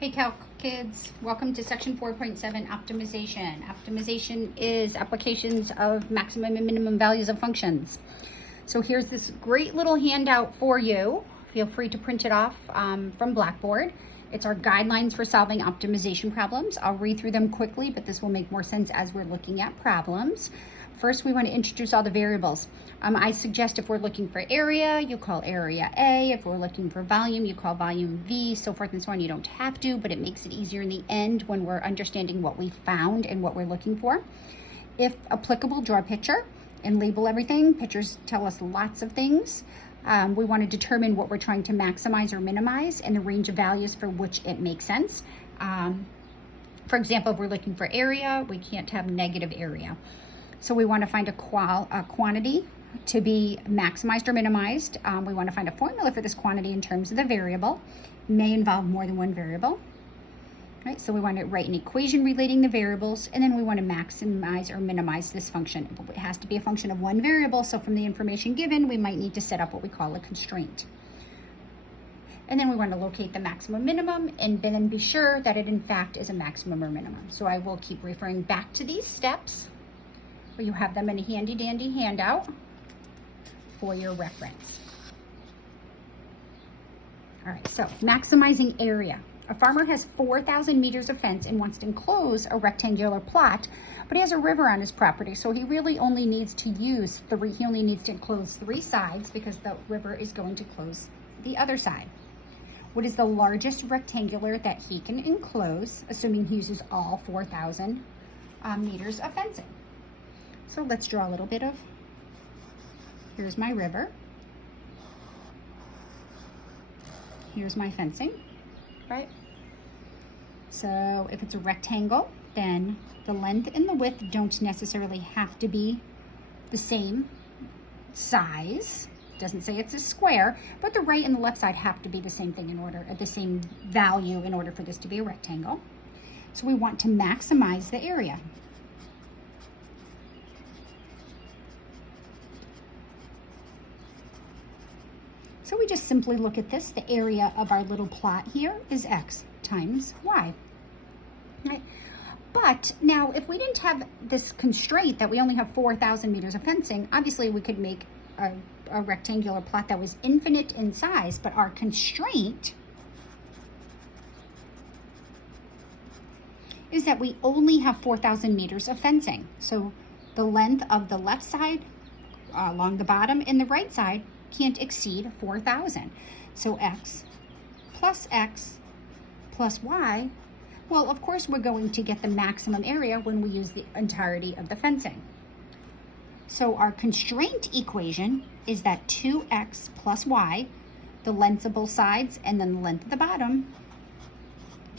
Hey Calc kids, welcome to section 4.7 optimization. Optimization is applications of maximum and minimum values of functions. So here's this great little handout for you. Feel free to print it off from Blackboard. It's our guidelines for solving optimization problems. I'll read through them quickly, but this will make more sense as we're looking at problems. First, we want to introduce all the variables. I suggest if we're looking for area, you call area A. If we're looking for volume, you call volume V, so forth and so on. You don't have to, but it makes it easier in the end when we're understanding what we found and what we're looking for. If applicable, draw a picture and label everything. Pictures tell us lots of things. We want to determine what we're trying to maximize or minimize and the range of values for which it makes sense. For example, if we're looking for area, we can't have negative area. So we want to find a quantity to be maximized or minimized. We want to find a formula for this quantity in terms of the variable. It may involve more than one variable. Right? So we want to write an equation relating the variables, and then we want to maximize or minimize this function. It has to be a function of one variable, so from the information given, we might need to set up what we call a constraint. And then we want to locate the maximum minimum, and then be sure that it in fact is a maximum or minimum. So I will keep referring back to these steps, where you have them in a handy dandy handout for your reference. All right, so maximizing area. A farmer has 4,000 meters of fence and wants to enclose a rectangular plot, but he has a river on his property, so he really only needs to enclose 3 sides because the river is going to close the other side. What is the largest rectangular that he can enclose, assuming he uses all 4,000 meters of fencing? So let's draw a little bit of, here's my river. Here's my fencing, right? So if it's a rectangle, then the length and the width don't necessarily have to be the same size. It doesn't say it's a square, but the right and the left side have to be the same thing the same value in order for this to be a rectangle. So we want to maximize the area. So we just simply look at this. The area of our little plot here is x times y. Right? But now, if we didn't have this constraint that we only have 4,000 meters of fencing, obviously we could make a rectangular plot that was infinite in size, but our constraint is that we only have 4,000 meters of fencing. So the length of the left side along the bottom and the right side can't exceed 4,000. So x plus y, well, of course we're going to get the maximum area when we use the entirety of the fencing. So our constraint equation is that 2x plus y, the lengths of both sides and then the length of the bottom,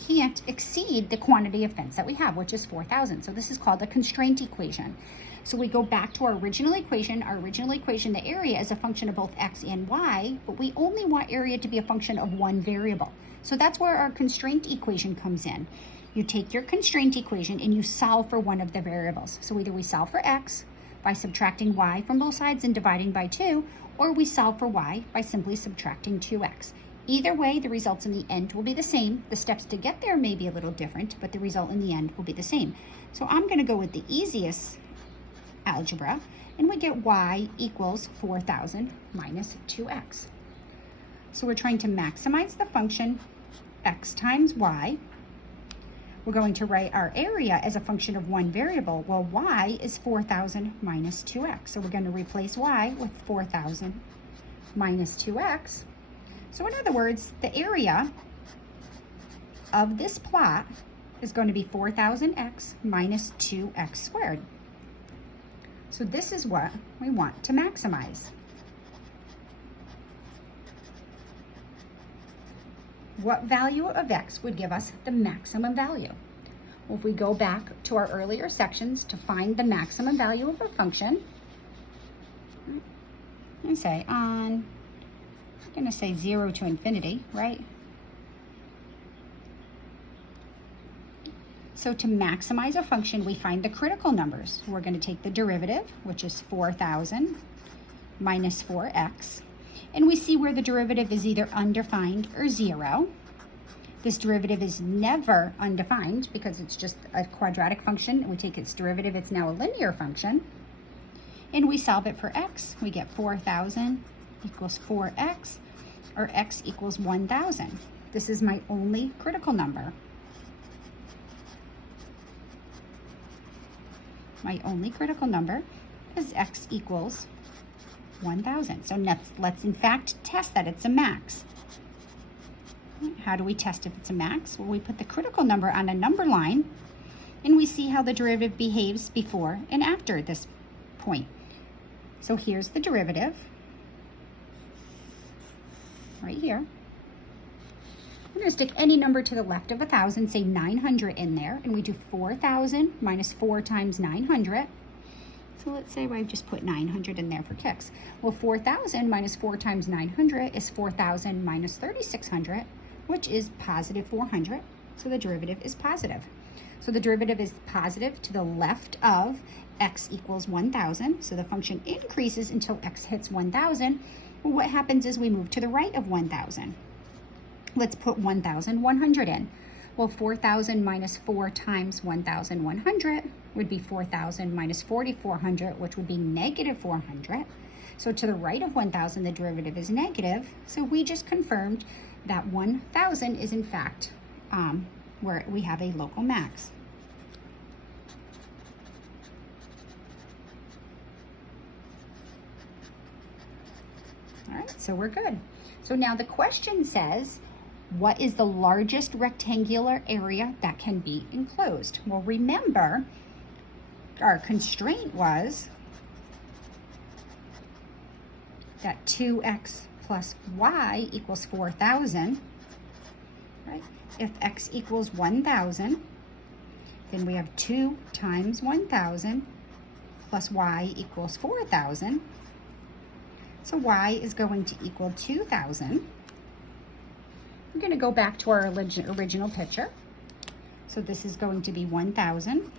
can't exceed the quantity of fence that we have, which is 4,000. So this is called the constraint equation. So we go back to our original equation. Our original equation, the area is a function of both x and y, but we only want area to be a function of one variable. So that's where our constraint equation comes in. You take your constraint equation and you solve for one of the variables. So either we solve for x by subtracting y from both sides and dividing by 2, or we solve for y by simply subtracting 2x. Either way, the results in the end will be the same. The steps to get there may be a little different, but the result in the end will be the same. So I'm going to go with the easiest algebra, and we get y equals 4,000 minus 2x. So we're trying to maximize the function x times y. We're going to write our area as a function of one variable. Well, y is 4,000 minus 2x. So we're going to replace y with 4,000 minus 2x. So in other words, the area of this plot is going to be 4,000x minus 2x squared. So this is what we want to maximize. What value of x would give us the maximum value? Well, if we go back to our earlier sections to find the maximum value of a function, I'm going to say 0 to infinity, right? So to maximize a function, we find the critical numbers. We're going to take the derivative, which is 4,000 minus 4x, and we see where the derivative is either undefined or 0. This derivative is never undefined because it's just a quadratic function. We take its derivative, it's now a linear function. And we solve it for x. We get 4,000 equals 4x, or x equals 1,000. This is my only critical number. My only critical number is x equals 1,000. So let's in fact test that it's a max. How do we test if it's a max? Well, we put the critical number on a number line, and we see how the derivative behaves before and after this point. So here's the derivative, right here. We're going to stick any number to the left of 1,000, say 900 in there, and we do 4,000 minus 4 times 900. So let's say I just put 900 in there for kicks. Well, 4,000 minus 4 times 900 is 4,000 minus 3,600, which is positive 400. So the derivative is positive. So the derivative is positive to the left of x equals 1,000. So the function increases until x hits 1,000. Well, what happens is we move to the right of 1,000. Let's put 1,100 in. Well, 4,000 minus 4 times 1,100 would be 4,000 minus 4,400, which would be negative 400. So to the right of 1,000, the derivative is negative. So we just confirmed that 1,000 is in fact where we have a local max. All right, so we're good. So now the question says, what is the largest rectangular area that can be enclosed? Well, remember, our constraint was that 2x plus y equals 4,000, right? If x equals 1,000, then we have 2 times 1,000 plus y equals 4,000. So y is going to equal 2,000. We're going to go back to our original picture. So this is going to be 1,000.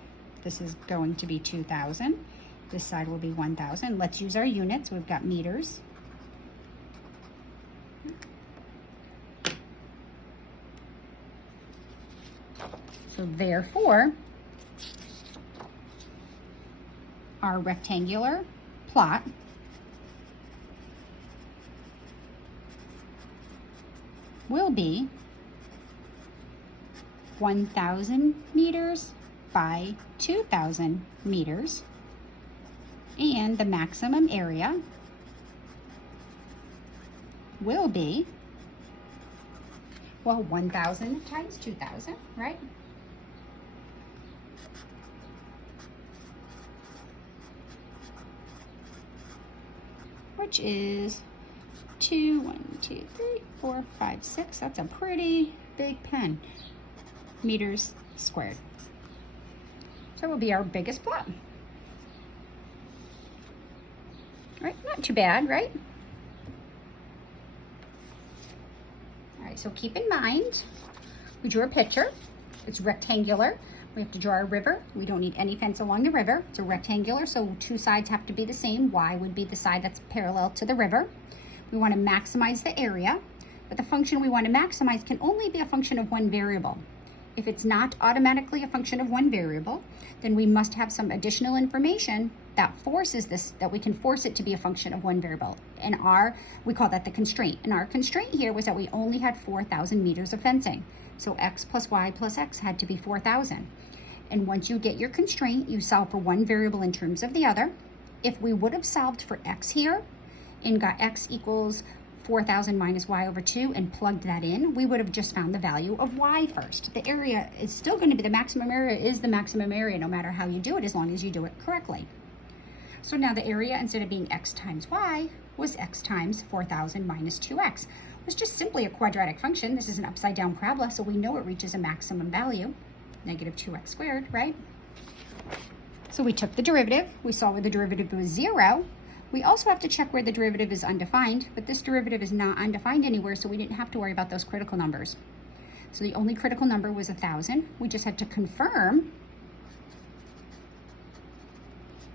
This is going to be 2,000. This side will be 1,000. Let's use our units. We've got meters. So therefore, our rectangular plot will be 1,000 meters by 2,000 meters, and the maximum area will be, well, 1,000 times 2,000, right? Which is 2, 1, 2, 3, 4, 5, 6. That's a pretty big pen. Meters squared. So it will be our biggest plot. All right, not too bad, right? All right, so keep in mind, we drew a picture. It's rectangular. We have to draw a river. We don't need any fence along the river. It's a rectangular, so two sides have to be the same. Y would be the side that's parallel to the river. We want to maximize the area, but the function we want to maximize can only be a function of one variable. If it's not automatically a function of one variable, then we must have some additional information that forces this, that we can force it to be a function of one variable. And we call that the constraint. And our constraint here was that we only had 4,000 meters of fencing. So x plus y plus x had to be 4,000. And once you get your constraint, you solve for one variable in terms of the other. If we would have solved for x here and got x equals 4,000 minus y over 2 and plugged that in, we would have just found the value of y first. The area is still going to be the maximum area, is the maximum area no matter how you do it, as long as you do it correctly. So now the area, instead of being x times y, was x times 4,000 minus 2x. It was just simply a quadratic function. This is an upside down parabola, so we know it reaches a maximum value, negative 2x squared, right? So we took the derivative. We saw where the derivative was 0. We also have to check where the derivative is undefined, but this derivative is not undefined anywhere, so we didn't have to worry about those critical numbers. So the only critical number was 1,000. We just had to confirm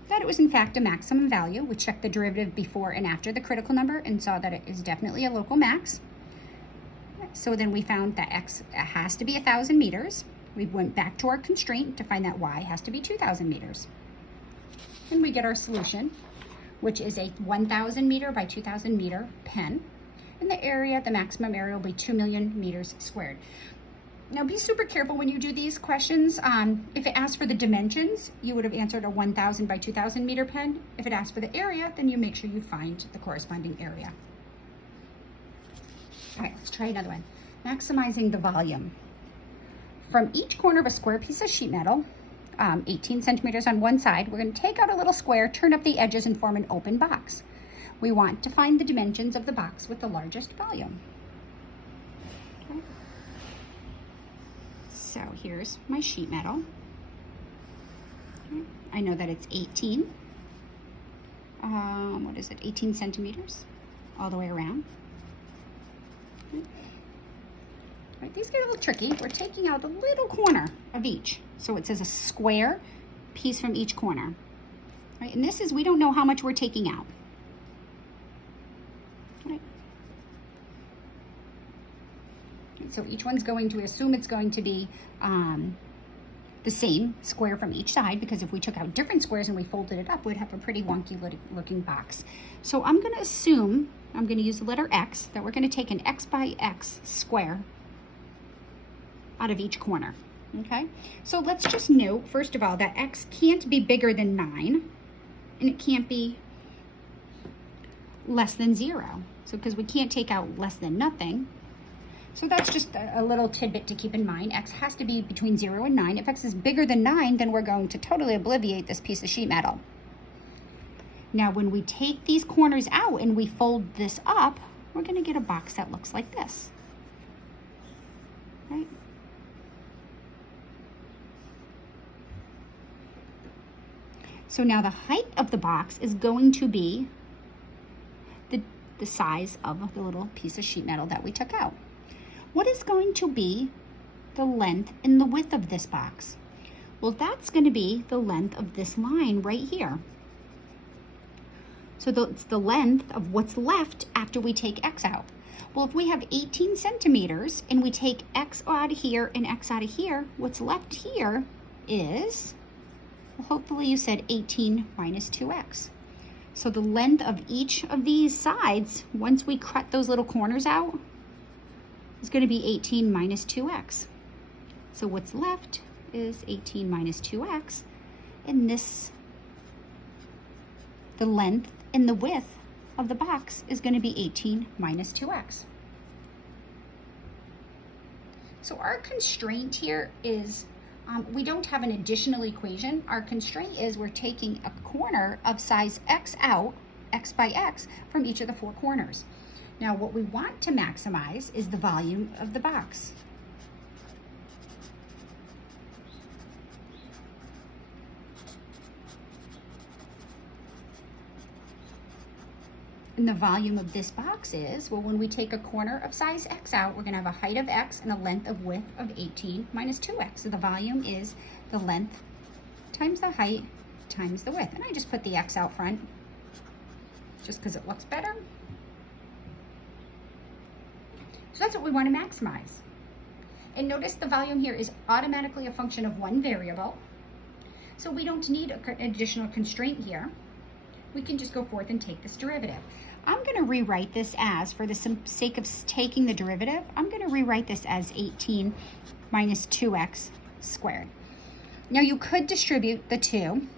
that it was in fact a maximum value. We checked the derivative before and after the critical number and saw that it is definitely a local max. So then we found that x has to be 1,000 meters. We went back to our constraint to find that y has to be 2,000 meters. And we get our solution, which is a 1,000 meter by 2,000 meter pen. And the area, the maximum area, will be 2 million meters squared. Now be super careful when you do these questions. If it asks for the dimensions, you would have answered a 1,000 by 2,000 meter pen. If it asks for the area, then you make sure you find the corresponding area. All right, let's try another one. Maximizing the volume. From each corner of a square piece of sheet metal, 18 centimeters on one side, we're going to take out a little square, turn up the edges, and form an open box. We want to find the dimensions of the box with the largest volume. Okay. So here's my sheet metal. Okay. I know that it's 18. 18 centimeters all the way around. Okay. Right, these get a little tricky. We're taking out a little corner of each. So it says a square piece from each corner. Right, and this is, we don't know how much we're taking out. Right. So each one's going to assume it's going to be the same square from each side, because if we took out different squares and we folded it up, we'd have a pretty wonky looking box. So I'm going to assume, I'm going to use the letter X, that we're going to take an X by X square out of each corner. Okay, so let's just note, first of all, that X can't be bigger than 9, and it can't be less than 0. So because we can't take out less than nothing. So that's just a little tidbit to keep in mind. X has to be between 0 and 9. If X is bigger than 9, then we're going to totally obliterate this piece of sheet metal. Now, when we take these corners out and we fold this up, we're going to get a box that looks like this. Right? So now the height of the box is going to be the size of the little piece of sheet metal that we took out. What is going to be the length and the width of this box? Well, that's going to be the length of this line right here. So it's the length of what's left after we take X out. Well, if we have 18 centimeters and we take X out of here and X out of here, what's left here is, well, hopefully you said 18 minus 2X. So the length of each of these sides, once we cut those little corners out, is going to be 18 minus 2X. So what's left is 18 minus 2X, and the length and the width of the box is going to be 18 minus 2X. So our constraint here is, we don't have an additional equation. Our constraint is we're taking a corner of size X out, X by X, from each of the 4 corners. Now what we want to maximize is the volume of the box. And the volume of this box is, well, when we take a corner of size X out, we're going to have a height of X and a length of width of 18 minus 2X. So the volume is the length times the height times the width. And I just put the X out front just because it looks better. So that's what we want to maximize. And notice the volume here is automatically a function of one variable. So we don't need an additional constraint here. We can just go forth and take this derivative. I'm going to rewrite this as, for the sake of taking the derivative, I'm going to rewrite this as 18 minus 2x squared. Now you could distribute the 2,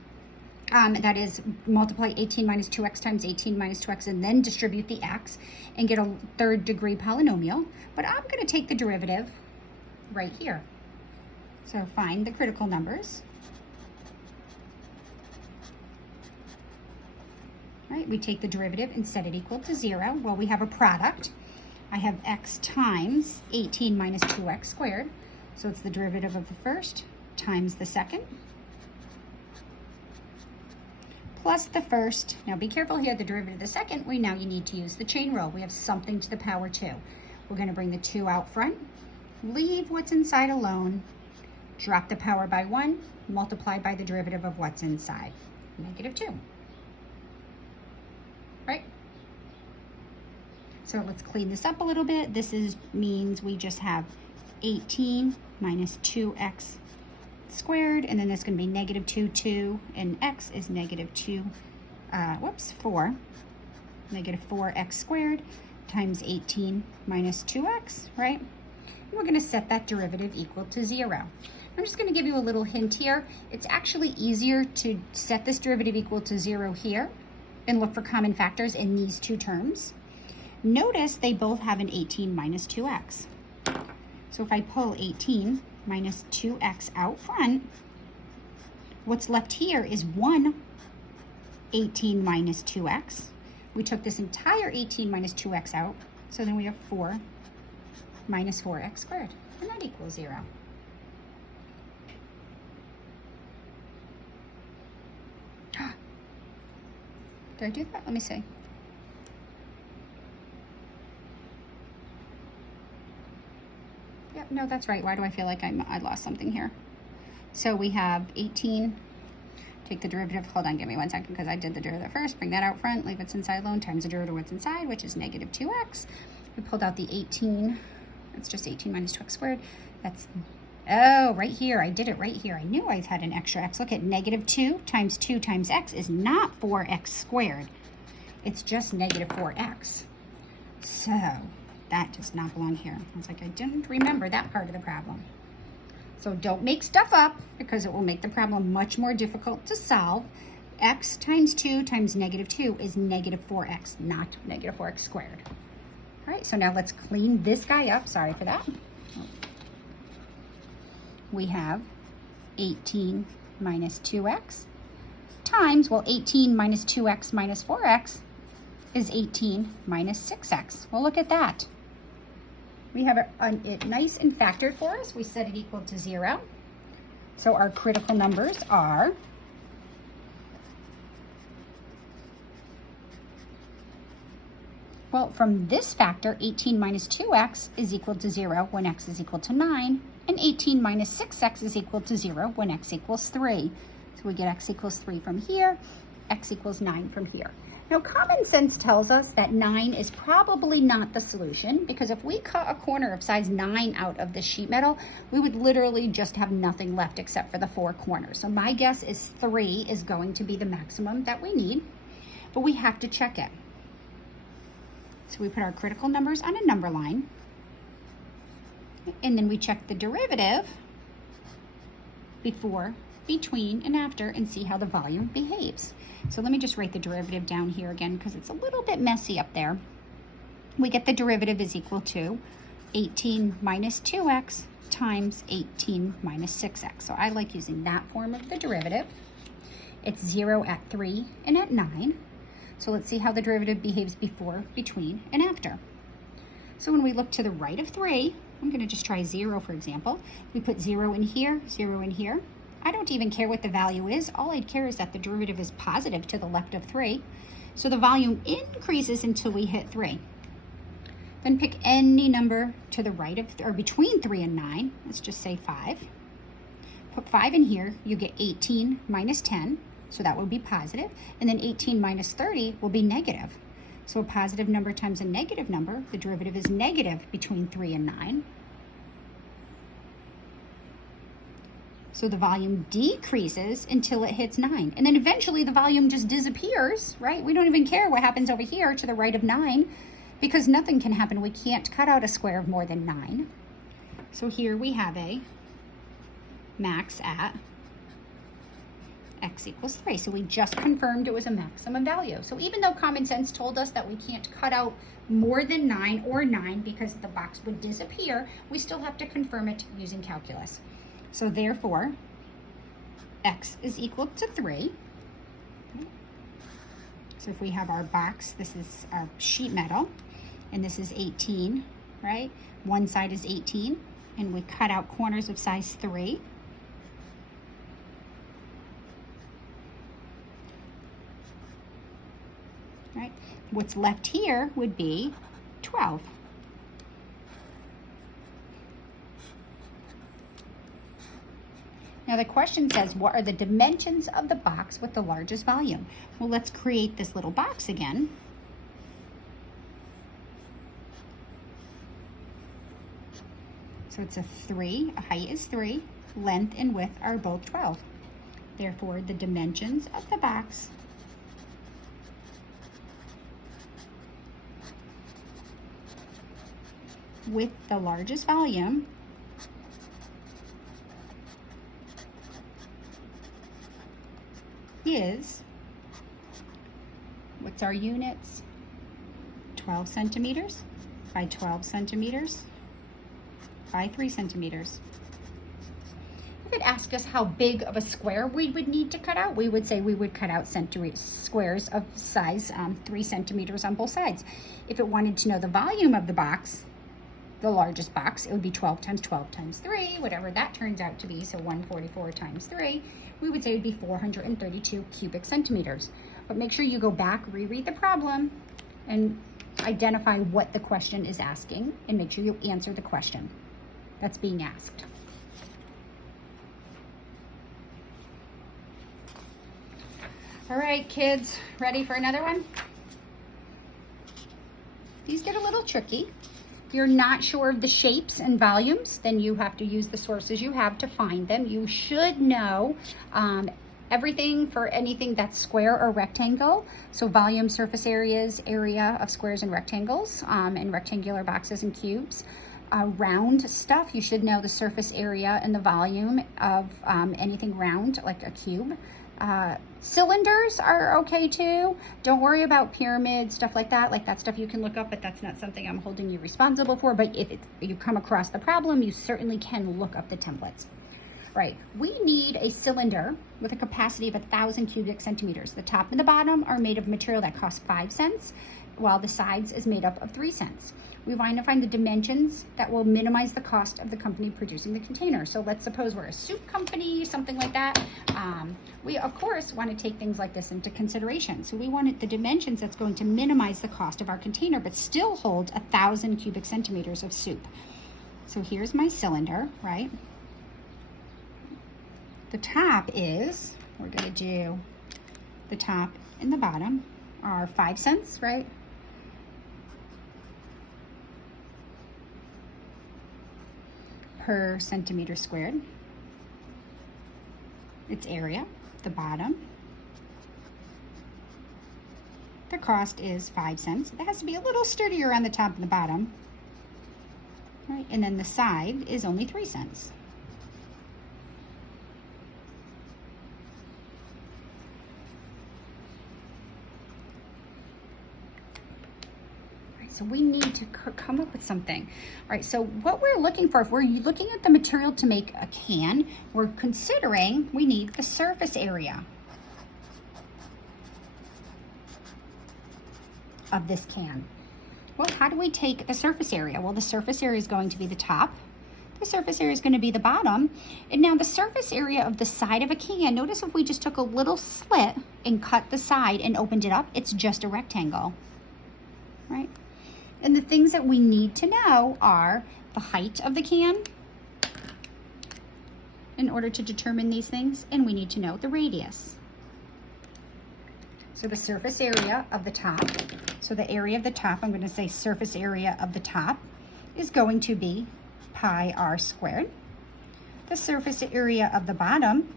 that is multiply 18 minus 2x times 18 minus 2x and then distribute the x and get a third degree polynomial, but I'm going to take the derivative right here. So find the critical numbers. Right, we take the derivative and set it equal to 0. Well, we have a product. I have x times 18 minus 2x squared. So it's the derivative of the first times the second plus the first. Now be careful here, the derivative of the second, you need to use the chain rule. We have something to the power 2. We're going to bring the 2 out front, leave what's inside alone, drop the power by 1, multiply by the derivative of what's inside, negative 2. Right? So let's clean this up a little bit. This means we just have 18 minus 2x squared, and then that's going to be negative 2, and x is negative 4. Negative 4x squared times 18 minus 2x, right? And we're going to set that derivative equal to 0. I'm just going to give you a little hint here. It's actually easier to set this derivative equal to 0 here and look for common factors in these two terms. Notice they both have an 18 minus 2x. So if I pull 18 minus 2x out front, what's left here is 18 minus 2x. We took this entire 18 minus 2x out, so then we have 4 minus 4x squared, and that equals 0. Did I do that? Let me see. Yep, no, that's right. Why do I feel like I lost something here? So we have 18, take the derivative, hold on, give me 1 second because I did the derivative first, bring that out front, leave what's inside alone, times the derivative of what's inside, which is negative 2x. We pulled out the 18, that's just 18 minus 2x squared. That's, oh, right here, I did it right here. I knew I had an extra x. Look at negative 2 times x is not 4x squared. It's just negative 4x. So that does not belong here. I was like, I didn't remember that part of the problem. So don't make stuff up because it will make the problem much more difficult to solve. X times 2 times negative 2 is negative 4x, not negative 4x squared. All right, so now let's clean this guy up. Sorry for that. We have 18 minus 2x times, well, 18 minus 2x minus 4x is 18 minus 6x. Well, look at that. We have it nice and factored for us. We set it equal to 0. So our critical numbers are well, from this factor, 18 minus 2x is equal to 0 when x is equal to 9, and 18 minus 6x is equal to 0 when x equals 3. So we get x equals 3 from here, x equals 9 from here. Now, common sense tells us that 9 is probably not the solution, because if we cut a corner of size 9 out of the sheet metal, we would literally just have nothing left except for the 4 corners. So my guess is 3 is going to be the maximum that we need, but we have to check it. So we put our critical numbers on a number line, and then we check the derivative before, between, and after, and see how the volume behaves. So let me just write the derivative down here again because it's a little bit messy up there. We get the derivative is equal to 18 minus 2x times 18 minus 6x. So I like using that form of the derivative. It's 0 at 3 and at 9. So let's see how the derivative behaves before, between, and after. So when we look to the right of 3, I'm going to just try 0, for example. We put 0 in here, 0 in here. I don't even care what the value is. All I care is that the derivative is positive to the left of 3. So the volume increases until we hit 3. Then pick any number to the right of, or between 3 and 9. Let's just say 5. Put 5 in here. You get 18 minus 10. So that will be positive. And then 18 minus 30 will be negative. So a positive number times a negative number, the derivative is negative between 3 and 9. So the volume decreases until it hits 9. And then eventually the volume just disappears, right? We don't even care what happens over here to the right of 9 because nothing can happen. We can't cut out a square of more than 9. So here we have a max at x equals 3. So we just confirmed it was a maximum value. So even though common sense told us that we can't cut out more than 9 or 9 because the box would disappear, we still have to confirm it using calculus. So therefore, x is equal to 3. So if we have our box, this is our sheet metal, and this is 18, right? One side is 18, and we cut out corners of size 3. Right? What's left here would be 12. Now the question says, what are the dimensions of the box with the largest volume? Well, let's create this little box again. So it's a 3, height is 3, length and width are both 12. Therefore, the dimensions of the box with the largest volume is, what's our units? 12 centimeters by 12 centimeters by 3 centimeters. If it asked us how big of a square we would need to cut out, we would say we would cut out squares of size 3 centimeters on both sides. If it wanted to know the volume of the box, the largest box, it would be 12 times 12 times 3, whatever that turns out to be. So 144 times 3, we would say it would be 432 cubic centimeters. But make sure you go back, reread the problem, and identify what the question is asking, and make sure you answer the question that's being asked. All right, kids, ready for another one? These get a little tricky. If you're not sure of the shapes and volumes, then you have to use the sources you have to find them. You should know everything for anything that's square or rectangle. So volume, surface areas, area of squares and rectangles, and rectangular boxes and cubes. Round stuff, you should know the surface area and the volume of anything round, like a cube. Cylinders are okay too. Don't worry about pyramids, stuff like that. Like that stuff you can look up, but that's not something I'm holding you responsible for. But if you come across the problem, you certainly can look up the templates. Right, we need a cylinder with a capacity of 1,000 cubic centimeters. The top and the bottom are made of material that costs 5 cents, while the sides is made up of 3 cents. We want to find the dimensions that will minimize the cost of the company producing the container. So let's suppose we're a soup company, something like that. We, of course, want to take things like this into consideration. So we want the dimensions that's going to minimize the cost of our container, but still hold 1,000 cubic centimeters of soup. So here's my cylinder, right? The top is, we're going to do the top and the bottom are 5 cents, right? Per centimeter squared. Its area, the bottom. The cost is 5 cents. It has to be a little sturdier on the top and the bottom. Right? And then the side is only 3 cents. So we need to come up with something. All right, so what we're looking for, if we're looking at the material to make a can, we're considering we need the surface area of this can. Well, how do we take the surface area? Well, the surface area is going to be the top. The surface area is going to be the bottom. And now the surface area of the side of a can, notice if we just took a little slit and cut the side and opened it up, it's just a rectangle, right? And the things that we need to know are the height of the can in order to determine these things, and we need to know the radius. So the surface area of the top, so the area of the top, I'm going to say surface area of the top is going to be pi r squared. The surface area of the bottom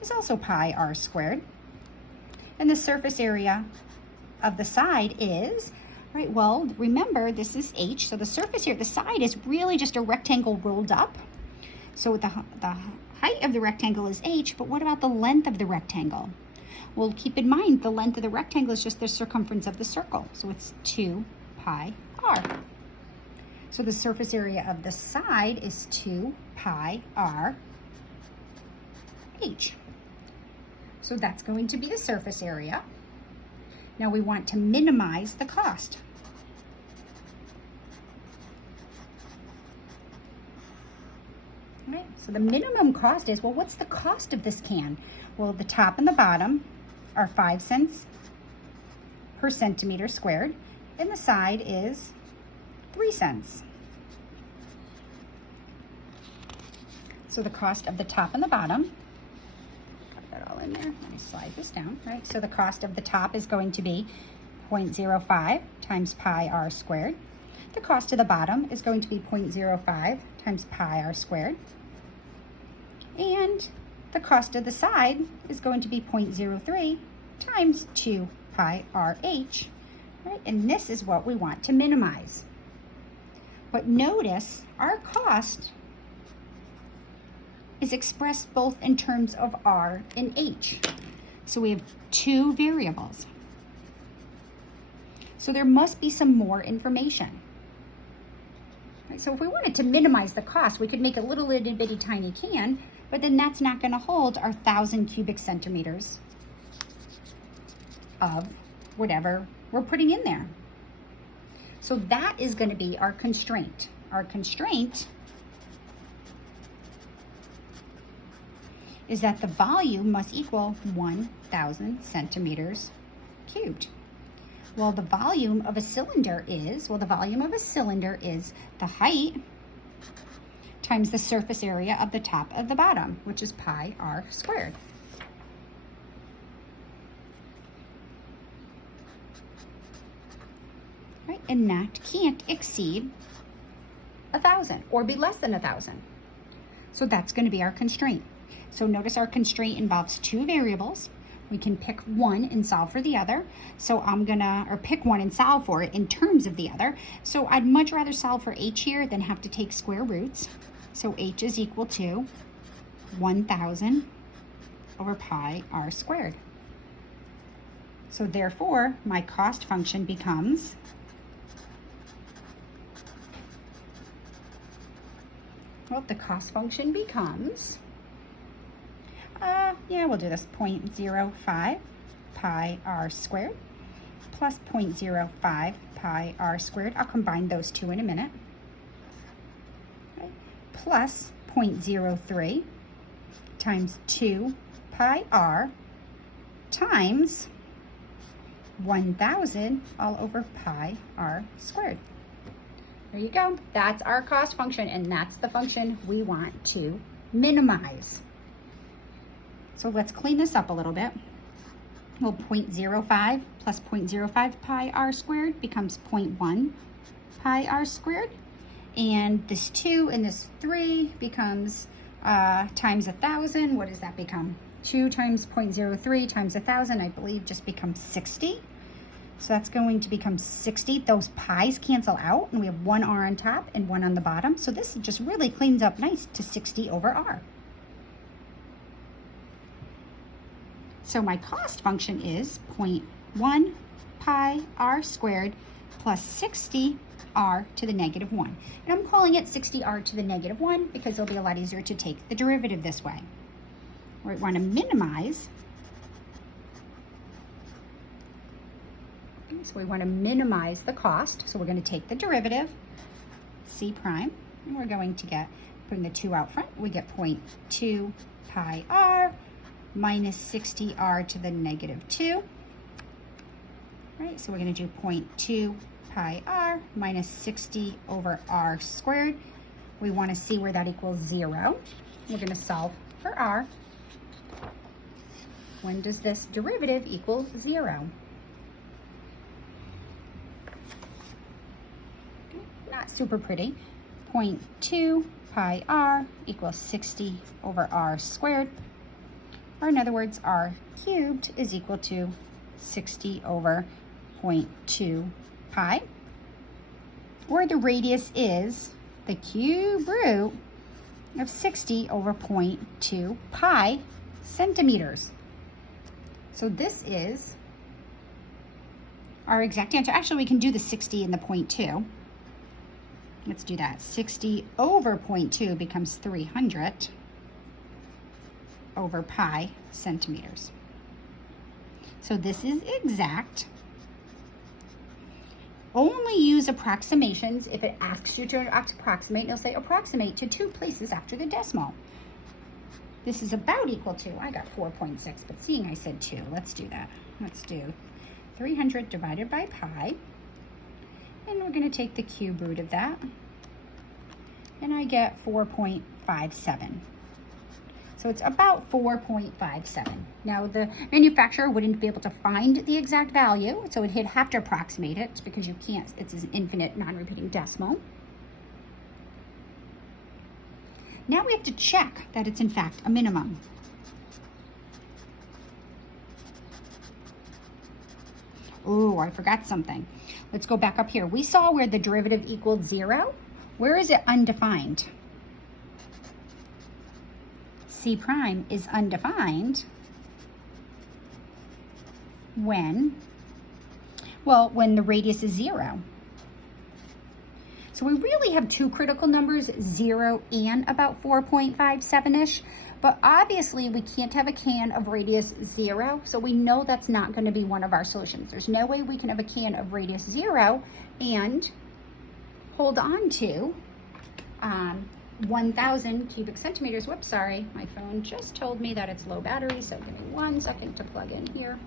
is also pi r squared. And the surface area of the side is, right, well, remember this is h, so the surface here, the side is really just a rectangle rolled up. So the height of the rectangle is h, but what about the length of the rectangle? Well, keep in mind the length of the rectangle is just the circumference of the circle, so it's 2 pi r. So the surface area of the side is 2 pi r h. So that's going to be the surface area. Now we want to minimize the cost. Right, so the minimum cost is, well, what's the cost of this can? Well, the top and the bottom are 5 cents per centimeter squared, and the side is 3 cents. So the cost of the top and the bottom, that all in there. Let me slide this down, right? So the cost of the top is going to be 0.05 times pi r squared. The cost of the bottom is going to be 0.05 times pi r squared. And the cost of the side is going to be 0.03 times 2 pi RH, right? And this is what we want to minimize. But notice our cost is expressed both in terms of R and H. So we have two variables. So there must be some more information. Right? So if we wanted to minimize the cost, we could make a little itty bitty tiny can, but then that's not going to hold our 1,000 cubic centimeters of whatever we're putting in there. So that is going to be our constraint. Our constraint is that the volume must equal 1,000 centimeters cubed. Well, the volume of a cylinder is, the height times the surface area of the top of the bottom, which is pi r squared. Right? And that can't exceed 1,000 or be less than 1,000. So that's going to be our constraint. So notice our constraint involves two variables. We can pick one and solve for the other. So pick one and solve for it in terms of the other. So I'd much rather solve for h here than have to take square roots. So h is equal to 1,000 over pi r squared. So therefore, my cost function becomes the cost function becomes, we'll do this, 0.05 pi r squared plus 0.05 pi r squared. I'll combine those two in a minute. Okay. Plus 0.03 times 2 pi r times 1,000 all over pi r squared. There you go. That's our cost function, and that's the function we want to minimize. So let's clean this up a little bit. Well, 0.05 plus 0.05 pi r squared becomes 0.1 pi r squared. And this 2 and this 3 becomes times 1,000. What does that become? 2 times 0.03 times 1,000, I believe, just becomes 60. So that's going to become 60. Those pi's cancel out, and we have one r on top and one on the bottom. So this just really cleans up nice to 60 over r. So my cost function is 0.1 pi r squared plus 60 r to the negative 1. And I'm calling it 60 r to the negative 1 because it'll be a lot easier to take the derivative this way. We want to minimize. So we want to minimize the cost. So we're going to take the derivative, c prime, and we're going to get, putting the 2 out front, we get 0.2 pi r minus 60 r to the negative 2. Right, so we're going to do 0.2 pi r minus 60 over r squared. We want to see where that equals 0. We're going to solve for r. When does this derivative equal 0? Not super pretty. 0.2 pi r equals 60 over r squared. Or in other words, r cubed is equal to 60 over 0.2 pi. Or the radius is the cube root of 60 over 0.2 pi centimeters. So this is our exact answer. Actually, we can do the 60 and the 0.2. Let's do that. 60 over 0.2 becomes 300 over pi centimeters. So this is exact. Only use approximations if it asks you to approximate. You'll say approximate to 2 places after the decimal. This is about equal to, I got 4.6, but seeing I said 2, let's do that. Let's do 300 divided by pi. And we're going to take the cube root of that. And I get 4.57. So it's about 4.57. Now the manufacturer wouldn't be able to find the exact value, so it'd have to approximate it because you can't, it's an infinite non-repeating decimal. Now we have to check that it's in fact a minimum. Oh, I forgot something. Let's go back up here. We saw where the derivative equaled 0. Where is it undefined? C prime is undefined when the radius is 0. So we really have two critical numbers, 0 and about 4.57-ish. But obviously we can't have a can of radius 0, so we know that's not going to be one of our solutions. There's no way we can have a can of radius 0 and hold on to 1,000 cubic centimeters. Whoops, sorry, my phone just told me that it's low battery, so give me 1 second to plug in here.